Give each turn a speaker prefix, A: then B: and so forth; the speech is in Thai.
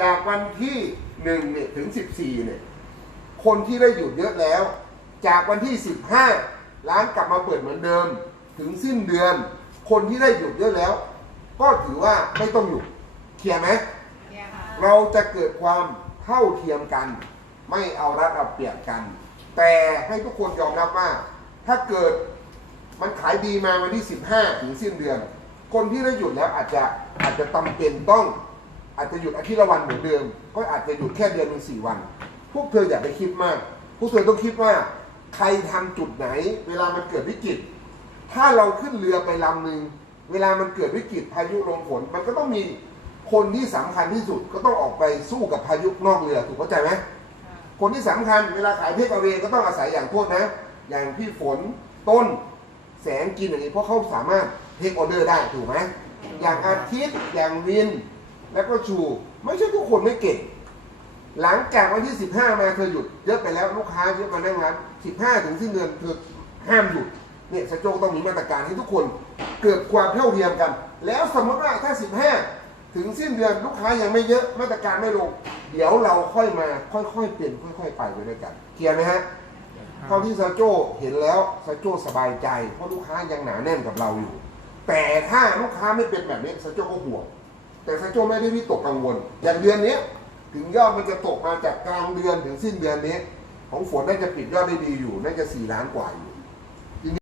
A: จากวันที่หนึ่งเนี่ยถึงสิบสี่เนี่ยคนที่ได้หยุดเยอะแล้ว จากวันที่สิบห้าร้านกลับมาเปิดเหมือนเดิม ถึงสิ้นเดือน คนที่ได้หยุดเยอะแล้ว ก็ถือว่าไม่ต้องหยุดเคลียร์ไหม
B: เนี่ยค่ะ
A: เราจะเกิดความเท่าเทียมกัน ไม่เอารัดเอาเปรียบกัน แต่ให้ทุกคนยอมรับว่า ถ้าเกิดมันขายดีมาวันที่ 15 ถึงสิ้นเดือน คนที่ได้หยุดแล้วอาจจะอาจจะจำเป็นต้อง อาจจะหยุดอาทิตย์ละวันเหมือนเดิม ก็อาจจะหยุดแค่เดือนหนึ่งสี่วัน พวกเธออย่าไปคิดมาก พวกเธอต้องคิดว่าใครทำจุดไหน เวลามันเกิดวิกฤต ถ้าเราขึ้นเรือไปลำหนึ่งเวลามันเกิดวิกฤตพายุลมฝน มันก็ต้องมีคนที่สำคัญที่สุดก็ต้องออกไปสู้กับพายุนอกเรือถูกเข้าใจไหมคนที่สำคัญเวลาขายเทคเอเวก็ต้องอาศัยอย่างโทษนะ อย่างพี่ฝนต้นแสงกินอย่างนี้เพราะเขาสามารถเทคออเดอร์ได้ถูกไหมอย่างอาทิตย์อย่างวิน แล้วก็ชู ไม่ใช่ทุกคนไม่เก่ง หลังจากวันที่ 15 มาเธอหยุดเยอะไปแล้วลูกค้าเยอะมานั่งร้าน15 ถึงสิ้นเดือนเธอห้ามหยุดเนี่ยสโจกต้องมีมาตรการให้ทุกคนเกิดความเท่าเทียมกัน แล้วสมมติว่าถ้า 15 ถึงสิ้นเดือนลูกค้ายังไม่เยอะมาตรการไม่ลง เดี๋ยวเราค่อยมาค่อยๆเปลี่ยนค่อย ๆ ไปไปด้วยกันเคลียร์ไหมฮะเท่าที่ซาโจเห็นแล้วซาโจสบายใจ เพราะลูกค้ายังหนาแน่นกับเราอยู่ แต่ถ้าลูกค้าไม่เป็นแบบนี้ซาโจก็ห่วง แต่ซโจไม่ได้วิตกกังวล อย่างเดือนนี้ถึงยอดมันจะตกมาจากกลางเดือนถึงสิ้นเดือนนี้ ของฝนน่าจะปิดยอดได้ดีอยู่น่าจะ4ล้านกว่าอยู่